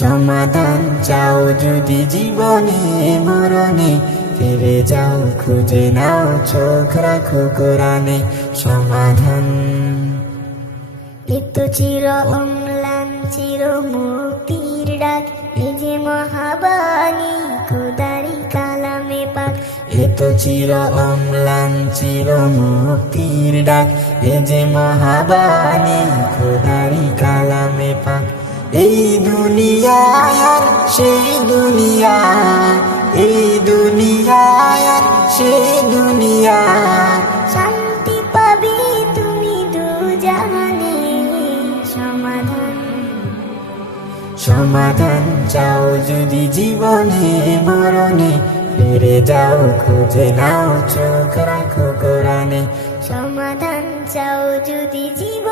সমাধান চাও যদি জীবনে মরণে ফিরে যাও খুঁজে নাও চোখ রাখো কোরআনে সমাধান লিপ্ত চির অম্লান চির মুক্তির ডাক এ যে মহাবাণী খুদারি কালামে পাক এত চির অম্লান চির মুক্তির ডাক এ যে মহাবাণী খুদারি কালামে পাক এই দুনিয়ায় সেই দুনিয়া এই দুনিয়ায় সেই দুনিয়া শান্তি পাবি তুমি দু সমাধান সমাধান চাও যদি জীবনে মরণে ফিরে যাও খুঁজে নাও চোখ রাখো কোরআনে সমাধান চাও যদি জীবন